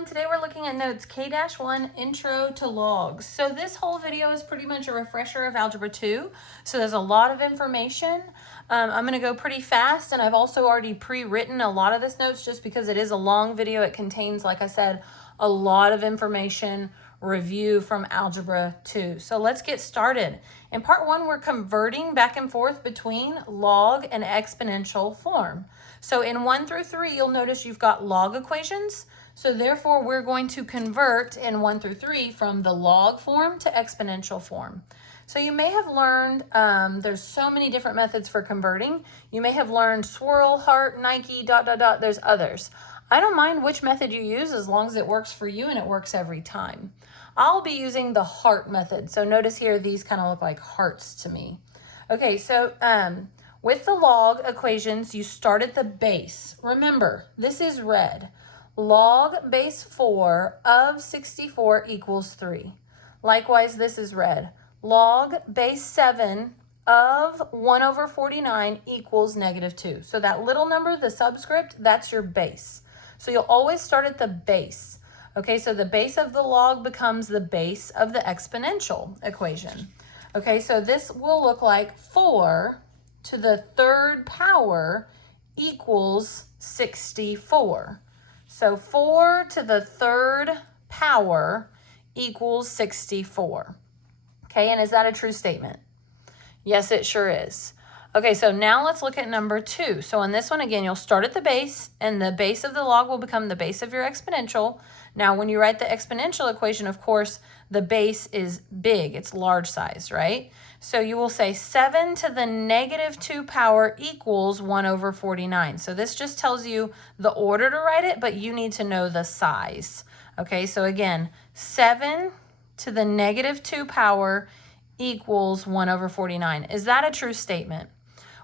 everyone. Today we're looking at notes K-1 Intro to Logs. So this whole video is pretty much a refresher of Algebra 2. So there's a lot of information. I'm going to go pretty fast, and I've also already pre-written a lot of this notes just because it is a long video. It contains, like I said, a lot of information review from Algebra 2. So let's get started. In part 1, we're converting back and forth between log and exponential form. So in 1 through 3, you'll notice you've got log equations. So therefore, we're going to convert in 1 through 3 from the log form to exponential form. So you may have learned, there's so many different methods for converting. You may have learned swirl, heart, Nike, ... There's others. I don't mind which method you use as long as it works for you and it works every time. I'll be using the heart method. So notice here, these kind of look like hearts to me. Okay, so with the log equations, you start at the base. Remember, this is red. Log base 4 of 64 equals 3. Likewise, this is red. Log base 7 of 1 over 49 equals -2. So that little number, the subscript, that's your base. So you'll always start at the base. Okay, so the base of the log becomes the base of the exponential equation. Okay, so this will look like 4 to the 3rd power equals 64. So 4 to the 3rd power equals 64. Okay, and is that a true statement? Yes, it sure is. Okay, so now let's look at number 2. So on this one, again, you'll start at the base, and the base of the log will become the base of your exponential. Now, when you write the exponential equation, of course, the base is big. It's large size, right? So you will say 7 to the -2 power equals 1 over 49. So this just tells you the order to write it, but you need to know the size. Okay, so again, 7 to the -2 power equals 1 over 49. Is that a true statement?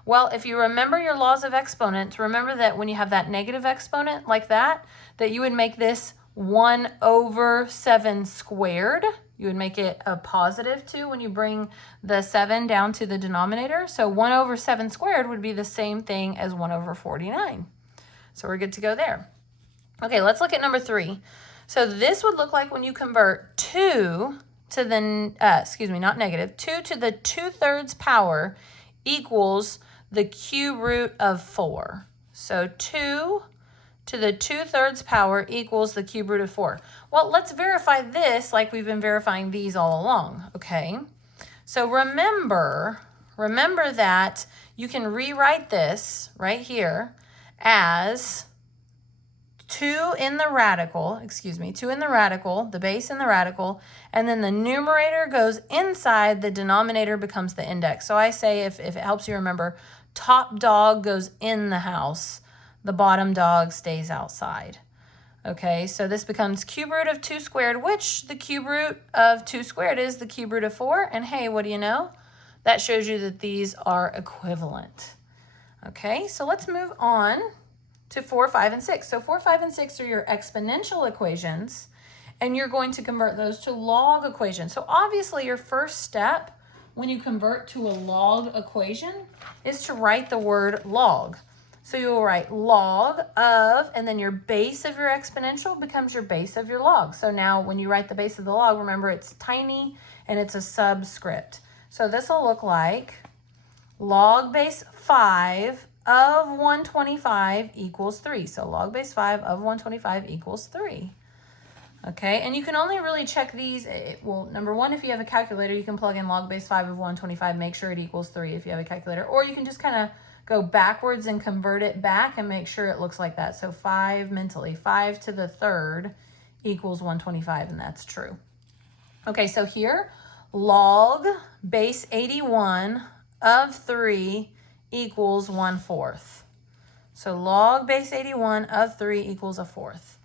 Well, if you remember your laws of exponents, remember that when you have that negative exponent like that you would make this 1 over 7 squared. You would make it a positive 2 when you bring the 7 down to the denominator. So 1 over 7 squared would be the same thing as 1 over 49. So we're good to go there. Okay, let's look at number 3. So this would look like when you convert 2 to the, not negative, 2 to the 2/3 power equals the cube root of 4. So 2 to the 2/3 power equals the cube root of 4. Well, let's verify this like we've been verifying these all along, okay? So remember that you can rewrite this right here as 2 in the radical, 2 in the radical, the base in the radical, and then the numerator goes inside, the denominator becomes the index. So I say, if it helps you remember, top dog goes in the house, the bottom dog stays outside. Okay, so this becomes cube root of 2 squared, which the cube root of 2 squared is the cube root of 4. And hey, what do you know? That shows you that these are equivalent. Okay, so let's move on to 4, 5, and 6. So 4, 5, and 6 are your exponential equations, and you're going to convert those to log equations. So obviously your first step when you convert to a log equation is to write the word log. So you will write log of, and then your base of your exponential becomes your base of your log. So now when you write the base of the log, remember it's tiny and it's a subscript. So this will look like log base 5 of 125 equals 3. So log base 5 of 125 equals 3. Okay, and you can only really check these. Well, number 1, if you have a calculator, you can plug in log base 5 of 125, make sure it equals 3 if you have a calculator. Or you can just kind of go backwards and convert it back and make sure it looks like that. So 5 mentally, 5 to the 3rd equals 125, and that's true. Okay, so here, log base 81 of 3 equals 1/4. So log base 81 of 3 equals 1/4.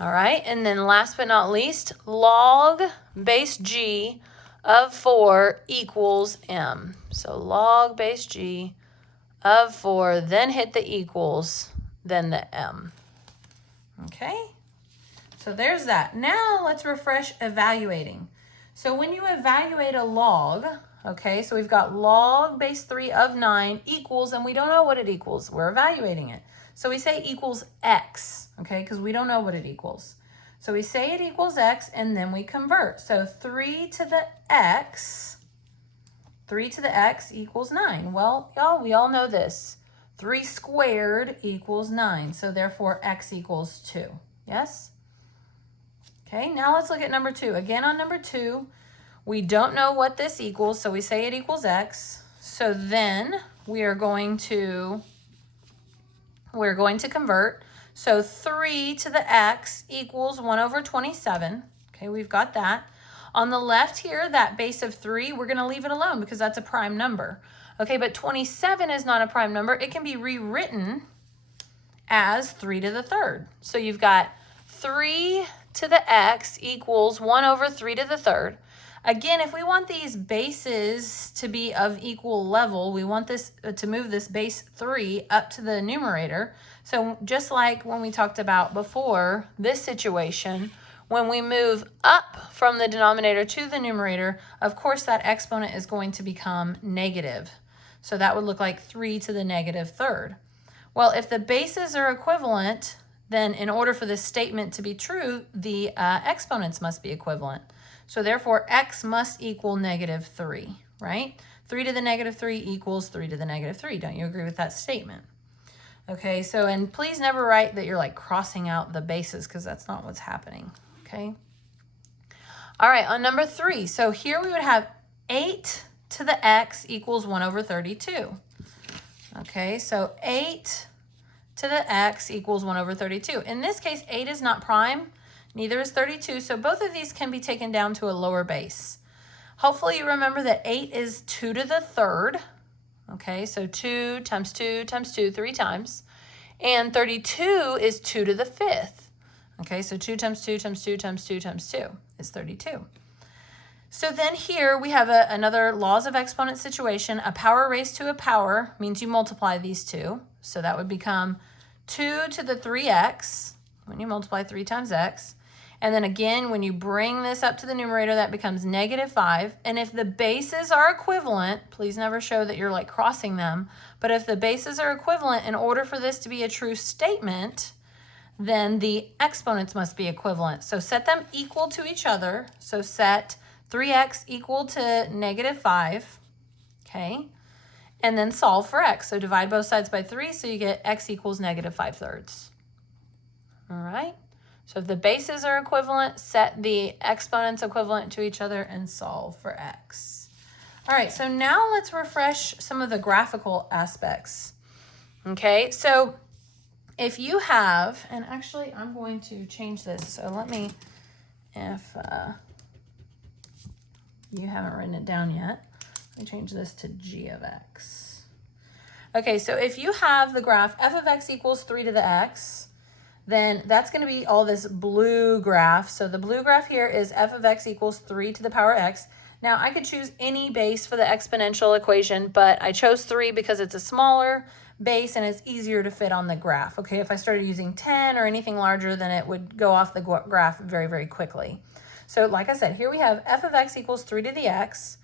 All right, and then last but not least, log base g of 4 equals m. So log base g of 4, then hit the equals, then the m. Okay, so there's that. Now let's refresh evaluating. So when you evaluate a log, okay, so we've got log base 3 of 9 equals, and we don't know what it equals. We're evaluating it. So we say equals x, okay, because we don't know what it equals. So we say it equals x, and then we convert. So 3 to the x equals 9. Well, y'all, we all know this. 3 squared equals 9. So therefore, x equals 2. Yes? Okay, now let's look at number 2. Again, on number 2, we don't know what this equals, so we say it equals x. So then we are going to convert. So 3 to the x equals 1 over 27. Okay, we've got that. On the left here, that base of 3, we're going to leave it alone because that's a prime number. Okay, but 27 is not a prime number. It can be rewritten as 3 to the third. So you've got 3 to the x equals 1 over 3 to the third. Again, if we want these bases to be of equal level, we want this to move this base 3 up to the numerator. So just like when we talked about before, this situation, when we move up from the denominator to the numerator, of course that exponent is going to become negative. So that would look like 3 to the negative third. Well, if the bases are equivalent, then in order for this statement to be true, the exponents must be equivalent. So therefore, x must equal negative 3, right? 3 to the negative 3 equals 3 to the negative 3. Don't you agree with that statement? Okay, so, and please never write that you're like crossing out the bases because that's not what's happening, okay? All right, on number 3, so here we would have 8 to the x equals 1 over 32. Okay, so 8 to the x equals 1 over 32. In this case, 8 is not prime. Neither is 32, so both of these can be taken down to a lower base. Hopefully you remember that 8 is 2 to the third. Okay, so 2 times 2 times 2, 3 times. And 32 is 2 to the fifth. Okay, so 2 times 2 times 2 times 2 times 2 is 32. So then here we have another laws of exponent situation. A power raised to a power means you multiply these two. So that would become 2 to the 3x when you multiply 3 times x. And then again, when you bring this up to the numerator, that becomes negative 5. And if the bases are equivalent, please never show that you're like crossing them, but if the bases are equivalent, in order for this to be a true statement, then the exponents must be equivalent. So set them equal to each other. So set 3x equal to negative 5, okay? And then solve for x. So divide both sides by 3, so you get x equals negative 5/3. All right? So if the bases are equivalent, set the exponents equivalent to each other and solve for x. All right, so now let's refresh some of the graphical aspects. Okay, so if you have, and actually I'm going to change this. So let me, if you haven't written it down yet, let me change this to g of x. Okay, so if you have the graph f of x equals 3 to the x, then that's going to be all this blue graph. So the blue graph here is f of x equals 3 to the power x. Now I could choose any base for the exponential equation, but I chose 3 because it's a smaller base and it's easier to fit on the graph. Okay, if I started using 10 or anything larger, then it would go off the graph very, very quickly. So like I said, here we have f of x equals 3 to the x.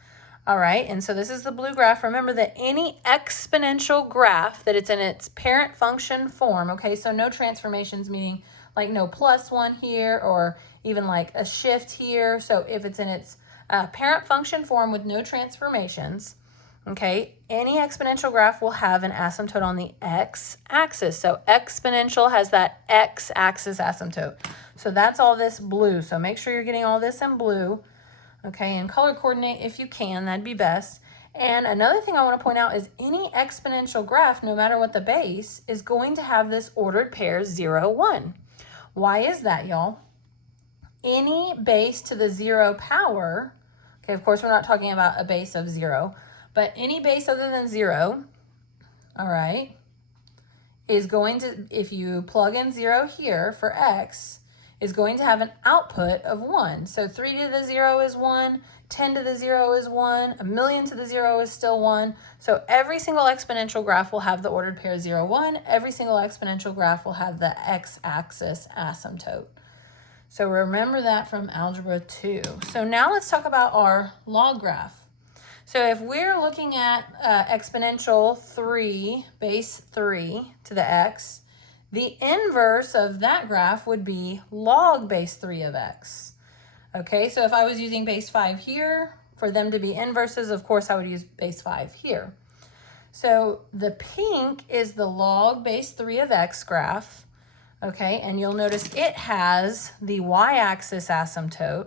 All right, and so this is the blue graph. Remember that any exponential graph that it's in its parent function form, okay, so no transformations, meaning like no +1 here or even like a shift here. So if it's in its parent function form with no transformations, okay, any exponential graph will have an asymptote on the x-axis. So exponential has that x-axis asymptote. So that's all this blue. So make sure you're getting all this in blue. Okay, and color coordinate if you can, that'd be best. And another thing I want to point out is any exponential graph, no matter what the base, is going to have this ordered pair 0, 1. Why is that, y'all? Any base to the 0 power, okay, of course we're not talking about a base of 0, but any base other than 0, all right, is going to, if you plug in 0 here for x, is going to have an output of 1. So 3 to the 0 is 1, 10 to the 0 is 1, a million to the 0 is still 1. So every single exponential graph will have the ordered pair 0, 1. Every single exponential graph will have the x-axis asymptote. So remember that from Algebra 2. So now let's talk about our log graph. So if we're looking at exponential 3, base 3 to the x, The inverse of that graph would be log base 3 of x. Okay, so if I was using base 5 here, for them to be inverses, of course I would use base 5 here. So the pink is the log base 3 of x graph. Okay, and you'll notice it has the y-axis asymptote.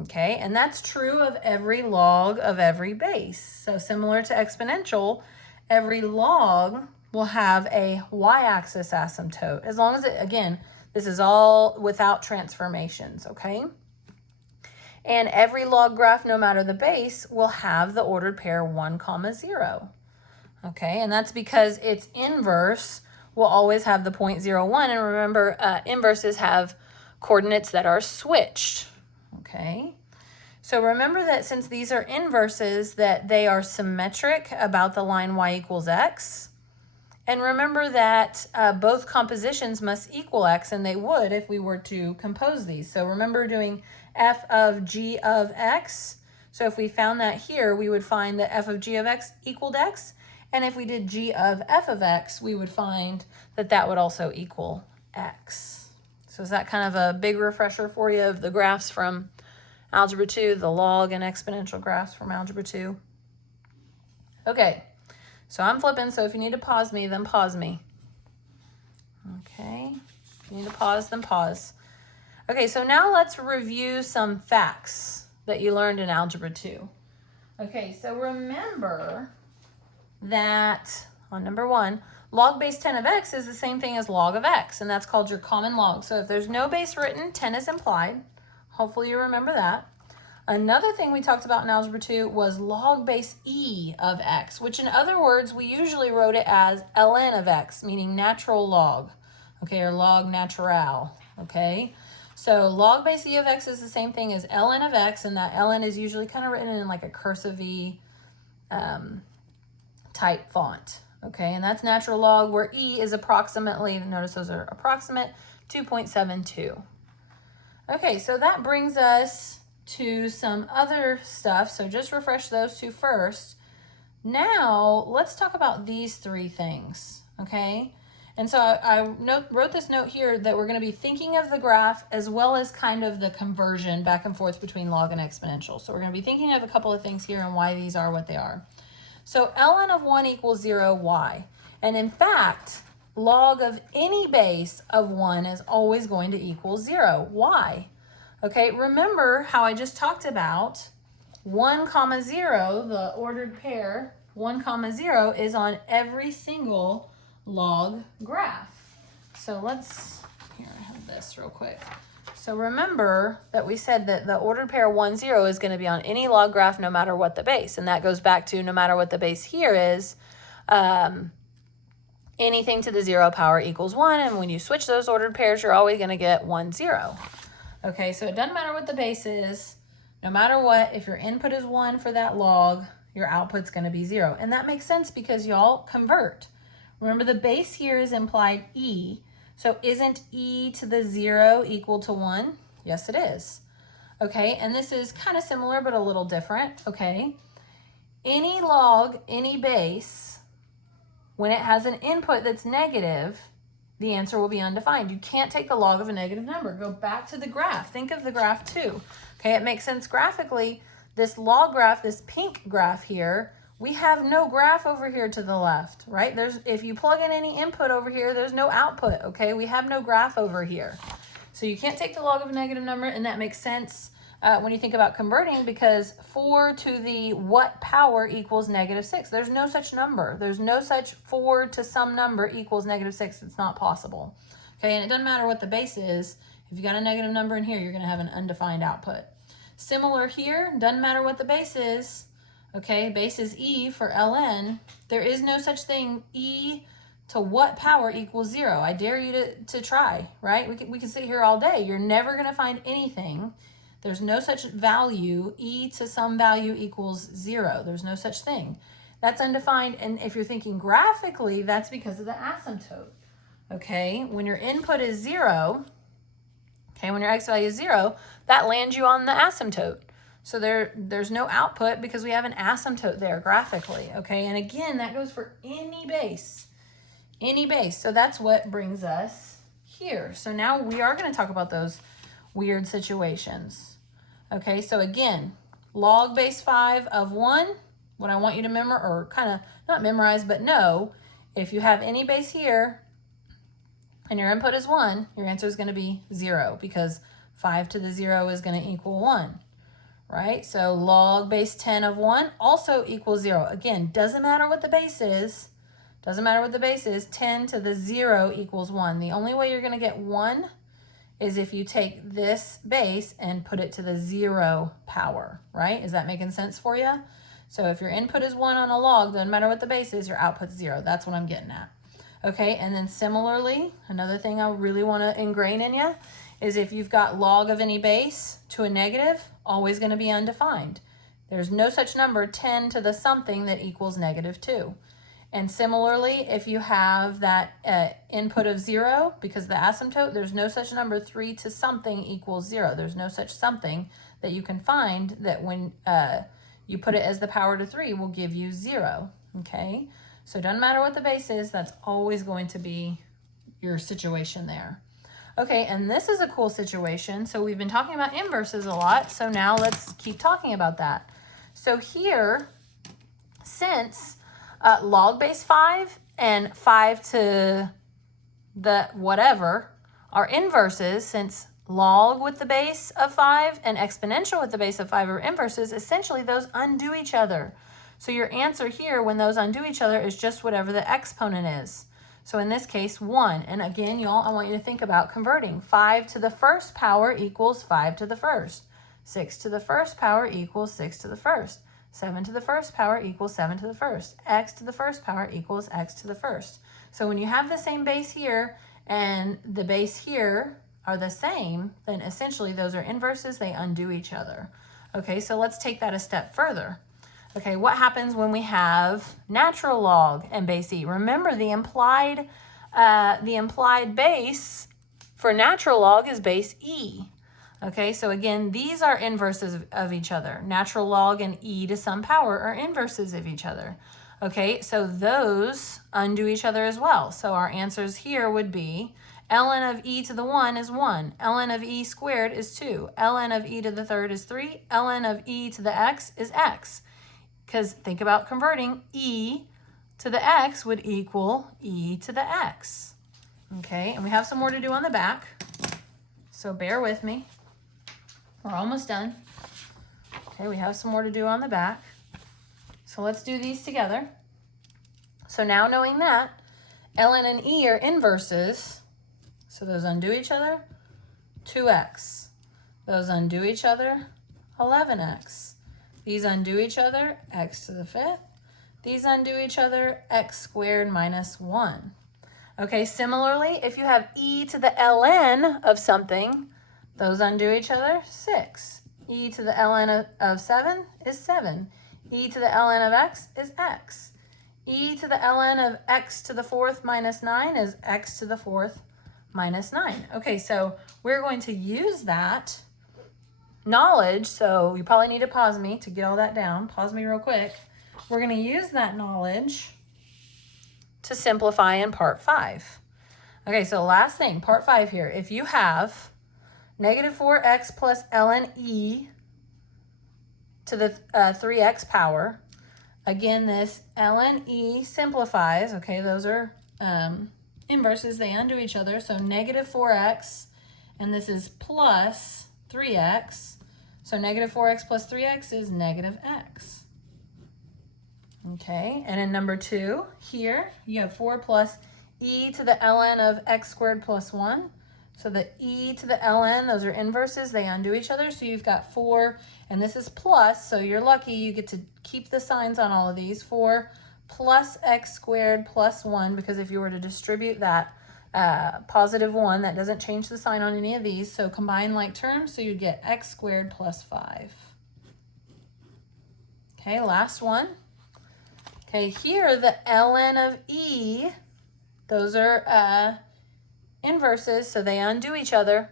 Okay, and that's true of every log of every base. So similar to exponential, every log will have a y-axis asymptote, as long as it, again, this is all without transformations, okay? And every log graph, no matter the base, will have the ordered pair 1, 0. Okay, and that's because its inverse will always have the 0.01. And remember, inverses have coordinates that are switched. Okay, so remember that since these are inverses, that they are symmetric about the line y equals x. And remember that both compositions must equal x, and they would if we were to compose these. So remember doing f of g of x. So if we found that here, we would find that f of g of x equaled x. And if we did g of f of x, we would find that that would also equal x. So is that kind of a big refresher for you of the graphs from Algebra 2, the log and exponential graphs from Algebra 2? Okay, so I'm flipping, so if you need to pause me, then pause me. Okay, if you need to pause, then pause. Okay, so now let's review some facts that you learned in Algebra 2. Okay, so remember that on number 1, log base 10 of x is the same thing as log of x, and that's called your common log. So if there's no base written, 10 is implied. Hopefully you remember that. Another thing we talked about in Algebra 2 was log base e of x, which in other words, we usually wrote it as ln of x, meaning natural log, okay, or log natural, okay? So log base e of x is the same thing as ln of x, and that ln is usually kind of written in like a cursive type font, okay? And that's natural log, where e is approximately, notice those are approximate, 2.72. Okay, so that brings us to some other stuff. So just refresh those two first. Now, let's talk about these three things, okay? And so I wrote this note here that we're going to be thinking of the graph as well as kind of the conversion back and forth between log and exponential. So we're going to be thinking of a couple of things here and why these are what they are. So ln of 1 equals 0, why? And in fact, log of any base of 1 is always going to equal 0. Why? Okay, remember how I just talked about 1, 0, the ordered pair, 1, 0 is on every single log graph. So let's, here I have this real quick. So remember that we said that the ordered pair 1, 0 is going to be on any log graph no matter what the base. And that goes back to no matter what the base here is, anything to the 0 power equals 1. And when you switch those ordered pairs, you're always going to get 1, 0. Okay, so it doesn't matter what the base is. No matter what, if your input is 1 for that log, your output's going to be 0. And that makes sense because y'all convert. Remember, the base here is implied e. So isn't e to the 0 equal to 1? Yes, it is. Okay, and this is kind of similar but a little different, okay? Any log, any base, when it has an input that's negative, the answer will be undefined. You can't take the log of a negative number. Go back to the graph. Think of the graph too. Okay, it makes sense graphically. This log graph, this pink graph here, we have no graph over here to the left, right? If you plug in any input over here, there's no output, okay? We have no graph over here. So you can't take the log of a negative number, and that makes sense when you think about converting, because 4 to the what power equals -6. There's no such number. There's no such 4 to some number equals -6. It's not possible. Okay, and it doesn't matter what the base is. If you got a negative number in here, you're going to have an undefined output. Similar here, doesn't matter what the base is. Okay, base is e for ln. There is no such thing, e to what power equals 0. I dare you to try, right? We can sit here all day. You're never going to find anything. There's no such value, e to some value equals 0. There's no such thing. That's undefined, and if you're thinking graphically, that's because of the asymptote. Okay, when your input is 0, okay, when your x value is 0, that lands you on the asymptote. So there's no output because we have an asymptote there graphically, okay? And again, that goes for any base. Any base. So that's what brings us here. So now we are going to talk about those weird situations. Okay, so again, log base 5 of 1. What I want you to remember, or kind of not memorize, but know, if you have any base here and your input is 1, your answer is going to be 0 because 5 to the 0 is going to equal 1. Right? So log base 10 of 1 also equals 0. Again, doesn't matter what the base is. Doesn't matter what the base is. 10 to the 0 equals 1. The only way you're going to get 1 is if you take this base and put it to the 0 power, right? Is that making sense for you? So if your input is 1 on a log, doesn't matter what the base is, your output's 0. That's what I'm getting at. Okay, and then similarly, another thing I really want to ingrain in you is if you've got log of any base to a negative, always going to be undefined. There's no such number 10 to the something that equals -2. And similarly, if you have that input of 0, because the asymptote, there's no such number 3 to something equals 0. There's no such something that you can find that when you put it as the power to 3 will give you 0, okay? So it doesn't matter what the base is, that's always going to be your situation there. Okay, and this is a cool situation. So we've been talking about inverses a lot, so now let's keep talking about that. So here, since log base 5 and 5 to the whatever are inverses, since log with the base of 5 and exponential with the base of 5 are inverses, essentially those undo each other. So your answer here when those undo each other is just whatever the exponent is. So in this case, 1. And again, y'all, I want you to think about converting. 5 to the first power equals 5 to the first. 6 to the first power equals 6 to the first. 7 to the first power equals 7 to the first. X to the first power equals x to the first. So when you have the same base here and the base here are the same, then essentially those are inverses. They undo each other. Okay, so let's take that a step further. Okay, what happens when we have natural log and base e? Remember, the implied base for natural log is base e. Okay, so again, these are inverses of each other. Natural log and e to some power are inverses of each other. Okay, so those undo each other as well. So our answers here would be ln of e to the 1 is 1. ln of e squared is 2. ln of e to the third is 3. ln of e to the x is x. Because think about converting, e to the x would equal e to the x. Okay, and we have some more to do on the back. So bear with me. We're almost done. Okay, we have some more to do on the back. So let's do these together. So now knowing that, ln and e are inverses, so those undo each other, 2x. Those undo each other, 11x. These undo each other, x to the 5th. These undo each other, x squared minus 1. Okay, similarly, if you have e to the ln of something, those undo each other, 6. E to the ln of 7 is 7. E to the ln of x is x. E to the ln of x to the 4th minus 9 is x to the 4th minus 9. Okay, so we're going to use that knowledge, so you probably need to pause me to get all that down. Pause me real quick. We're going to use that knowledge to simplify in part 5. Okay, so last thing, part 5 here. If you have -4x plus ln e to the 3x power, again, this ln e simplifies. Okay, those are inverses. They undo each other. So -4x, and this is plus 3x. So -4x plus 3x is -x. Okay, and in number 2, here, you have 4 plus e to the ln of x squared plus 1. So the e to the ln, those are inverses. They undo each other. So you've got 4, and this is plus. So you're lucky you get to keep the signs on all of these. 4 plus x squared plus 1, because if you were to distribute that positive 1, that doesn't change the sign on any of these. So combine like terms, so you get x squared plus 5. Okay, last one. Okay, here the ln of e, those are inverses, so they undo each other.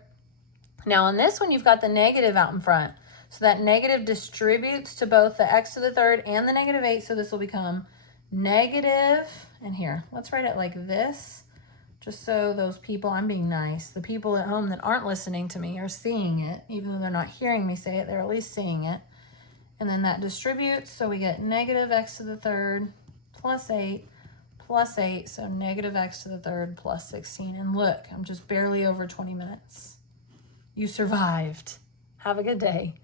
Now on this one, you've got the negative out in front. So that negative distributes to both the x to the third and the -8, so this will become negative, and here, let's write it like this, just so those people, I'm being nice, the people at home that aren't listening to me are seeing it, even though they're not hearing me say it, they're at least seeing it. And then that distributes, so we get negative x to the third plus 8 plus 8, so negative x to the third plus 16. And look, I'm just barely over 20 minutes. You survived. Have a good day.